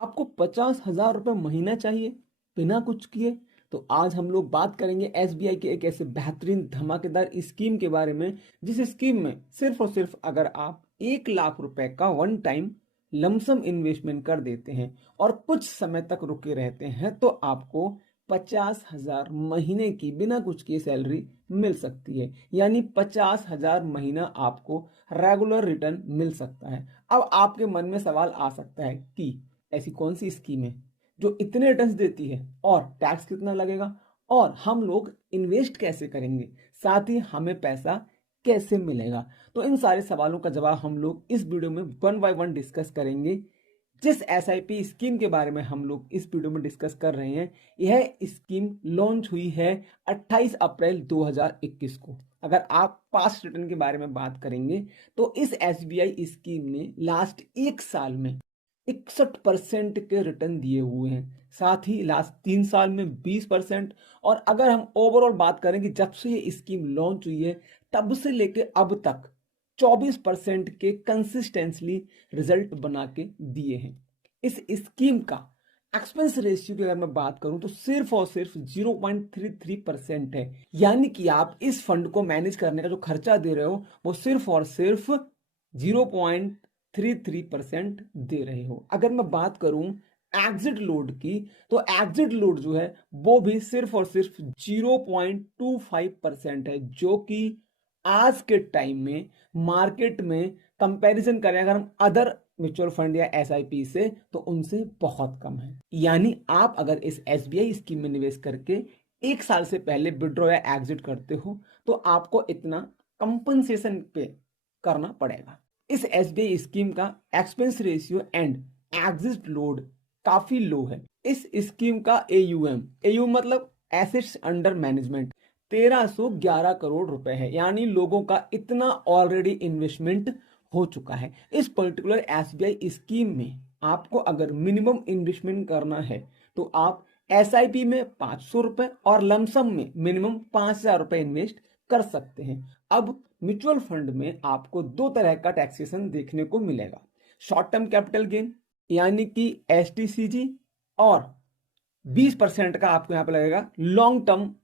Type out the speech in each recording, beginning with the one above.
आपको 50,000 रुपये महीना चाहिए बिना कुछ किए? तो आज हम लोग बात करेंगे एसबीआई के एक ऐसे बेहतरीन धमाकेदार स्कीम के बारे में, जिस स्कीम में सिर्फ और सिर्फ अगर आप 1 लाख रुपए का वन टाइम लमसम इन्वेस्टमेंट कर देते हैं और कुछ समय तक रुके रहते हैं तो आपको 50,000 महीने की बिना कुछ किए सैलरी मिल सकती है। यानी 50,000 महीना आपको रेगुलर रिटर्न मिल सकता है। अब आपके मन में सवाल आ सकता है कि ऐसी कौन सी स्कीम है जो इतने रिटर्न्स देती है और टैक्स कितना लगेगा और हम लोग इन्वेस्ट कैसे करेंगे, साथ ही हमें पैसा कैसे मिलेगा। तो इन सारे सवालों का जवाब हम लोग इस वीडियो में वन बाय वन डिस्कस करेंगे। जिस एसआईपी स्कीम के बारे में हम लोग इस वीडियो में डिस्कस कर रहे हैं, यह स्कीम लॉन्च हुई है 28 अप्रैल 2021 को। अगर आप पास्ट रिटर्न के बारे में बात करेंगे तो इस एसबीआई स्कीम ने लास्ट एक साल में 61% के रिटर्न दिए हुए हैं, साथ ही लास्ट 3 साल में 20%। और अगर हम ओवरऑल बात करें कि जब से ये स्कीम लॉन्च हुई है तब से लेके अब तक 24% के कंसिस्टेंटली रिजल्ट बना के दिए हैं। इस स्कीम का एक्सपेंस रेशियो की अगर मैं बात करूं तो सिर्फ और सिर्फ 0.33% है। यानी कि आप इस फंड को मैनेज करने का जो खर्चा दे रहे हो वो सिर्फ और सिर्फ 0.33% दे रहे हो। अगर मैं बात करूं एग्जिट लोड की तो एग्जिट लोड जो है वो भी सिर्फ और सिर्फ 0.25% है, जो कि आज के टाइम में मार्केट में कंपैरिजन करें अगर हम अदर म्यूचुअल फंड या एसआईपी से तो उनसे बहुत कम है। यानी आप अगर इस एसबीआई स्कीम में निवेश करके एक साल से पहले विड्रॉ या एग्जिट करते हो तो आपको इतना कंपनसेशन पे करना पड़ेगा। इस एसबीआई स्कीम का expense ratio and exit load काफी लो है। इस स्कीम का एयूएम मतलब एसेट्स अंडर मैनेजमेंट 1311 करोड़ रुपए है। यानी लोगों का इतना ऑलरेडी इन्वेस्टमेंट हो चुका है। इस पर्टिकुलर एसबीआई स्कीम में आपको अगर मिनिमम इन्वेस्टमेंट करना है तो आप एसआईपी में 500 रुपए और लमसम में मिनिमम 5,000 रुपए इन्वेस्ट कर सकते हैं। अब म्यूचुअल फंड में आपको दो तरह का टैक्सेशन देखने को मिलेगा, शॉर्ट टर्म कैपिटल गेन यानी कि एसटीसीजी और 20% का आपको यहां पे लगेगा लॉन्ग टर्म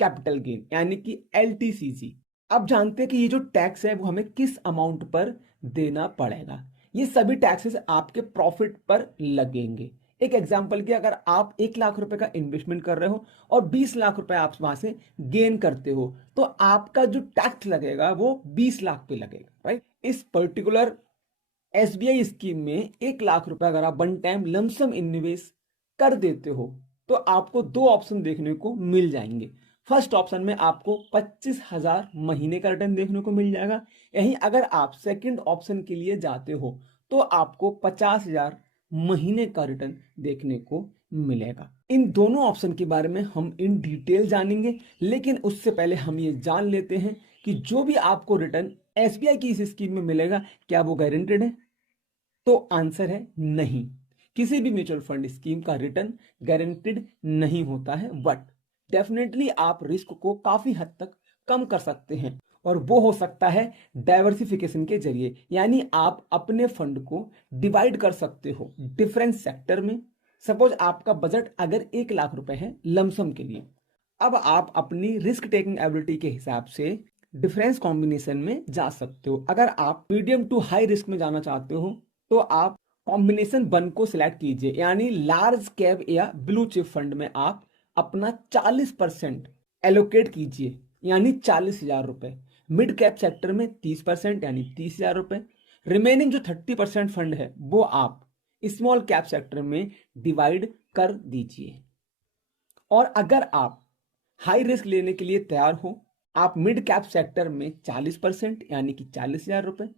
कैपिटल गेन यानी कि एलटीसीजी। अब जानते हैं कि ये जो टैक्स है वो हमें किस अमाउंट पर देना पड़ेगा। ये सभी टैक्सेस आपके प्रॉफिट पर लगेंगे। एक एग्जांपल की, अगर आप 1 लाख रुपए का इन्वेस्टमेंट कर रहे हो और 20 लाख रुपए आप वहां से गेन करते हो तो आपका जो टैक्स लगेगा वो 20 लाख पे लगेगा, राइट। इस पर्टिकुलर एसबीआई स्कीम में 1 लाख रुपए अगर आप वन टाइम लमसम इन्वेस्ट कर देते हो तो आपको दो ऑप्शन देखने को मिल जाएंगे। फर्स्ट ऑप्शन में आपको 25,000 महीने का रिटर्न देखने को मिल जाएगा। यहीं अगर आप सेकंड ऑप्शन के लिए जाते हो तो आपको 50,000 महीने का रिटर्न देखने को मिलेगा। इन दोनों ऑप्शन के बारे में हम इन डिटेल जानेंगे, लेकिन उससे पहले हम ये जान लेते हैं कि जो भी आपको रिटर्न एसबीआई की इस स्कीम में मिलेगा क्या वो गारंटेड है। तो आंसर है नहीं। किसी भी म्यूचुअल फंड स्कीम का रिटर्न गारंटेड नहीं होता है, बट डेफिनेटली आप रिस्क को काफी हद तक कम कर सकते हैं और वो हो सकता है डाइवर्सिफिकेशन के जरिए। यानी आप अपने फंड को डिवाइड कर सकते हो डिफरेंट सेक्टर में। सपोज आपका बजट अगर 1 लाख रुपए है लमसम के लिए, अब आप अपनी रिस्क टेकिंग एबिलिटी के हिसाब से डिफरेंस कॉम्बिनेशन में जा सकते हो। अगर आप मीडियम टू हाई रिस्क में जाना चाहते हो तो आप कॉम्बिनेशन 1 को सिलेक्ट कीजिए, यानी लार्ज कैप या ब्लू चिप फंड में आप अपना 40% एलोकेट कीजिए यानी 40,000 रुपए। मिड कैप सेक्टर में 30% यानी 30,000 रुपए। रिमेनिंग जो 30% फंड है वो आप स्मॉल कैप सेक्टर में डिवाइड कर दीजिए। और अगर आप हाई रिस्क लेने के लिए तैयार हो, आप मिड कैप सेक्टर में 40% यानी कि 40,000 रुपए,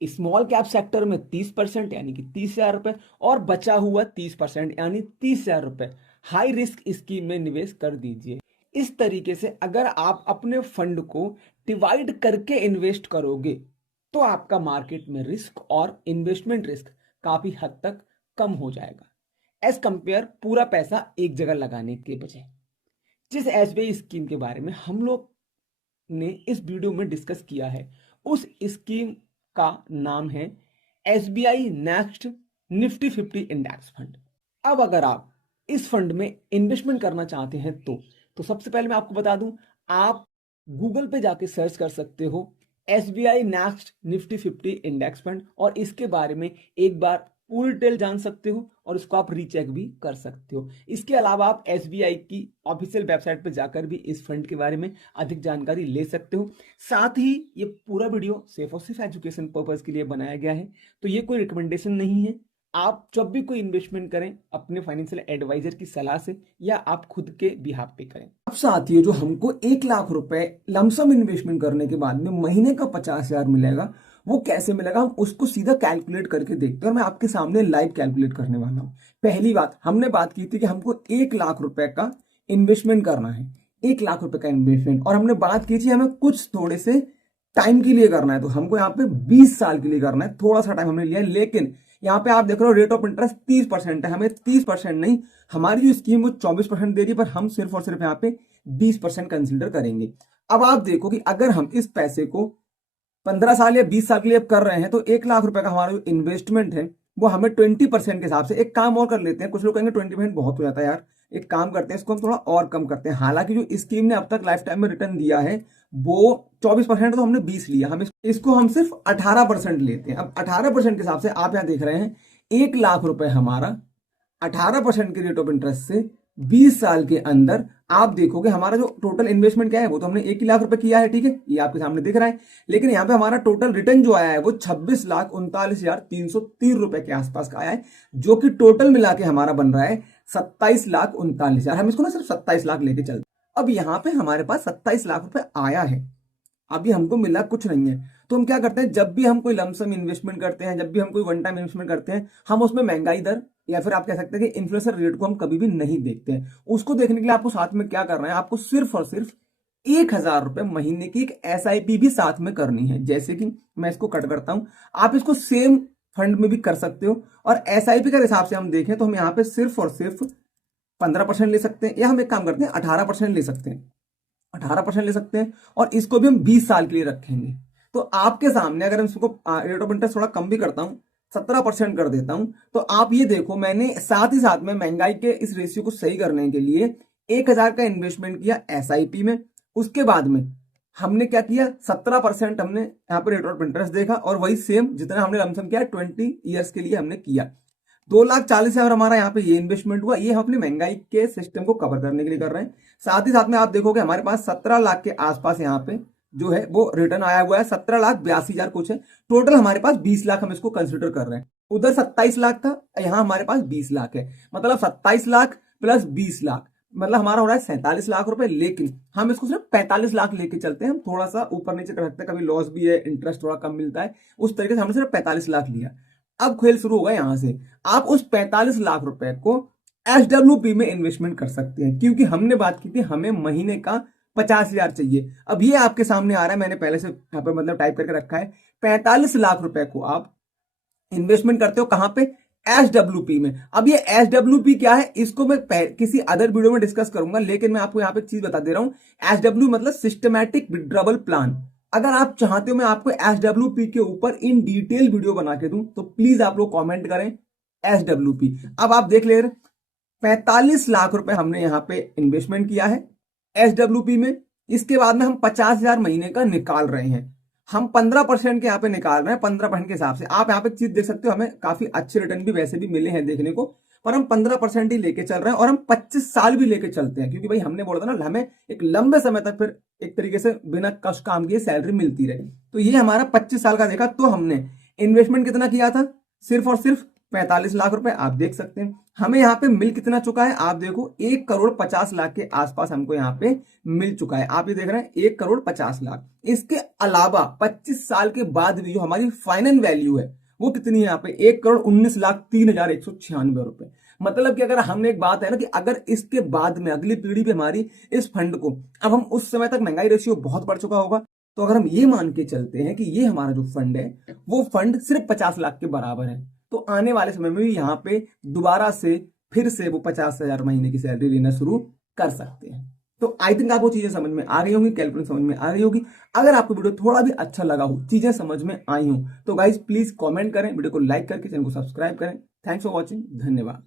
स्मॉल कैप सेक्टर में 30% यानी कि 30,000 रुपए और बचा हुआ 30% यानी 30,000 रुपए हाई रिस्क स्कीम में निवेश कर दीजिए। इस तरीके से अगर आप अपने फंड को डिवाइड करके इन्वेस्ट करोगे तो आपका मार्केट में रिस्क और इन्वेस्टमेंट रिस्क काफी हद तक कम हो जाएगा एज कंपेयर पूरा पैसा एक जगह लगाने के बजाय। जिस एसबीआई स्कीम के बारे में हम लोग ने इस वीडियो में डिस्कस किया है उस स्कीम का नाम है SBI next Nifty 50 index fund. अब अगर आप इस फंड में इन्वेस्टमेंट करना चाहते हैं तो सबसे पहले मैं आपको बता दूं, आप गूगल पे जाके सर्च कर सकते हो SBI next Nifty 50 index fund, और इसके बारे में एक बार पूरी डिटेल जान सकते हो और इसको आप रीचेक भी कर सकते हो। इसके अलावा आप SBI की ऑफिशियल वेबसाइट पर जाकर भी इस फंड के बारे में अधिक जानकारी ले सकते हो। साथ ही ये पूरा वीडियो सिर्फ और सिर्फ एजुकेशन पर्पज के लिए बनाया गया है, तो ये कोई रिकमेंडेशन नहीं है। आप जब भी कोई इन्वेस्टमेंट करें अपने फाइनेंशियल एडवाइजर की सलाह से, या आप खुद के बिहाफ पे करें। अब साथियों, जो हमको 1 लाख रुपए लमसम इन्वेस्टमेंट करने के बाद में महीने का 50,000 मिलेगा, वो कैसे मिलेगा हम उसको सीधा कैलकुलेट करके देखते हैं, और मैं आपके सामने लाइव कैलकुलेट करने वाला हूं। पहली बात, हमने बात की थी कि हमको 1 लाख रुपए का इन्वेस्टमेंट करना है, 1 लाख रुपए का इन्वेस्टमेंट, और हमने बात की थी हमें कुछ थोड़े से टाइम के लिए करना है, तो हमको यहाँ पे 20 साल के लिए करना है। थोड़ा सा टाइम हमने लिया है, लेकिन यहाँ पे आप देख रहे हो रेट ऑफ इंटरेस्ट 30% है, हमें 30% नहीं, हमारी जो स्कीम वो 24% दे रही है, पर हम सिर्फ और सिर्फ यहाँ पे 20% कंसिडर करेंगे। अब आप देखो कि अगर हम इस पैसे को 15 साल या 20 साल के लिए कर रहे हैं, तो 1 लाख रुपए का हमारा जो इन्वेस्टमेंट है वो हमें 20% के हिसाब से, एक काम और कर लेते हैं, कुछ लोग कहेंगे 20% बहुत हो जाता है यार, एक काम करते हैं, इसको हम थोड़ा और कम करते हैं। हालांकि जो स्कीम ने अब तक लाइफ टाइम में रिटर्न दिया है वो 24%, तो हमने 20 लिया, हम इसको हम सिर्फ 18% लेते हैं। अब 18% के हिसाब से आप यहाँ देख रहे हैं 1 लाख रुपए हमारा 18% के रेट ऑफ इंटरेस्ट से 20 साल के अंदर आप देखोगे हमारा जो टोटल इन्वेस्टमेंट क्या है, वो तो हमने 1 लाख रुपए किया है, ठीक है, ये आपके सामने दिख रहा है। लेकिन यहाँ पे हमारा टोटल रिटर्न जो आया है वो 26,39,303 रुपए के आसपास का आया है, जो कि टोटल मिला के हमारा बन रहा है 27,39,000। हम इसको ना सिर्फ 27 लाख लेके चलते। अब यहाँ पे हमारे पास 27 लाख रुपए आया है, अभी हमको मिला कुछ नहीं है, तो हम क्या करते हैं, जब भी हम कोई लमसम इन्वेस्टमेंट करते हैं, जब भी हम कोई वन टाइम इन्वेस्टमेंट करते हैं, हम उसमें महंगाई दर या फिर आप कह सकते हैं कि इन्फ्लेशन रेट को हम कभी भी नहीं देखते हैं। उसको देखने के लिए आपको साथ में क्या करना है, आपको सिर्फ और सिर्फ 1,000 रुपए महीने की एक SIP भी साथ में करनी है। जैसे कि मैं इसको कट करता हूं, आप इसको सेम फंड में भी कर सकते हो, और SIP के हिसाब से हम देखें तो हम यहाँ पे सिर्फ और सिर्फ 15% ले सकते हैं, या हम एक काम करते हैं 18% ले सकते हैं, 18% ले सकते हैं, और इसको भी हम 20 साल के लिए रखेंगे। तो आपके सामने अगर हम इसको रेट ऑफ इंटरेस्ट थोड़ा कम भी करता हूं, 17% कर देता हूं, तो आप ये देखो मैंने साथ ही साथ में महंगाई के इस रेशियो को सही करने के लिए 1,000 का इन्वेस्टमेंट किया SIP में। उसके बाद में हमने क्या किया, 17% हमने यहाँ पे रेट ऑफ इंटरेस्ट देखा, और वही सेम जितना हमने लमसम किया 20 ईयर्स के लिए हमने किया। 2,40,000 हमारा यहाँ पे ये इन्वेस्टमेंट हुआ, ये हम अपने महंगाई के सिस्टम को कवर करने के लिए कर रहे हैं। साथ ही साथ में आप देखोगे हमारे पास 17 लाख के आसपास यहाँ पे जो है वो रिटर्न आया हुआ है, 17,82,000 कुछ है। टोटल हमारे पास 20 लाख हम इसको कंसिडर कर रहे हैं। उधर 27 लाख था, यहाँ हमारे पास 20 लाख है, मतलब 27 लाख प्लस 20 लाख, मतलब हमारा हो रहा है 47 लाख रुपए। लेकिन हम इसको सिर्फ 45 लाख लेके चलते हैं, हम थोड़ा सा ऊपर नीचे कर सकते हैं, कभी लॉस भी है, इंटरेस्ट थोड़ा कम मिलता है, उस तरीके से हमने सिर्फ 45 लाख लिया। अब खेल शुरू होगा यहां से, आप उस 45 लाख रुपए को SWP में इन्वेस्टमेंट कर सकते हैं, क्योंकि हमने बात की थी हमें महीने का 50,000 चाहिए। अब ये आपके सामने आ रहा है, मैंने पहले से यहाँ पे मतलब टाइप करके रखा है, 45 लाख रुपए को आप इन्वेस्टमेंट करते हो कहां पे, SWP में। अब ये SWP क्या है, इसको मैं किसी अदर वीडियो में डिस्कस करूंगा, लेकिन मैं आपको यहाँ पे एक चीज बता दे रहा हूं, SW मतलब सिस्टमैटिक विड्रॉवल प्लान। अगर आप चाहते हो मैं आपको SWP के ऊपर इन डिटेल वीडियो बना के दूं, तो प्लीज आप लोग कमेंट करें SWP। अब आप देख ले, 45 लाख रुपए हमने यहाँ पे इन्वेस्टमेंट किया है SWP में। इसके बाद में हम 50,000 महीने का निकाल रहे हैं, हम 15% के यहाँ पे निकाल रहे हैं, 15% के हिसाब से। आप यहाँ पे एक चीज देख सकते हो, हमें काफी अच्छे रिटर्न भी वैसे भी मिले हैं देखने को, पर हम 15% ही लेके चल रहे हैं, और हम 25 साल भी लेके चलते हैं, क्योंकि भाई हमने बोला था ना हमें एक लंबे समय तक फिर एक तरीके से बिना कष्ट काम किए सैलरी मिलती रहे। तो ये हमारा 25 साल का देखा, तो हमने इन्वेस्टमेंट कितना किया था, सिर्फ और सिर्फ 45 लाख रुपए। आप देख सकते हैं हमें यहाँ पे मिल कितना चुका है, आप देखो 1,50,00,000 के आसपास हमको यहाँ पे मिल चुका है। आप ये देख रहे हैं 1,50,00,000। इसके अलावा 25 साल के बाद भी जो हमारी फाइनल वैल्यू है वो कितनी है यहाँ पे, 1,19,03,196 रुपए। मतलब कि अगर हमने एक बात है ना कि अगर इसके बाद में अगली पीढ़ी भी हमारी इस फंड को, अब हम उस समय तक महंगाई रेशियो बहुत बढ़ चुका होगा, तो अगर हम ये मान के चलते हैं कि ये हमारा जो फंड है वो फंड सिर्फ 50 लाख के बराबर है, तो आने वाले समय में भी यहाँ पे दोबारा से फिर से वो 50,000 महीने की सैलरी लेना शुरू कर सकते हैं। तो आई थिंक आपको चीजें समझ में आ गई होंगी, कैलकुलेशन समझ में आ गई होगी। अगर आपको वीडियो थोड़ा भी अच्छा लगा हो, चीजें समझ में आई हो, तो गाइज प्लीज कमेंट करें, वीडियो को लाइक करके चैनल को सब्सक्राइब करें। थैंक्स फॉर वॉचिंग, धन्यवाद।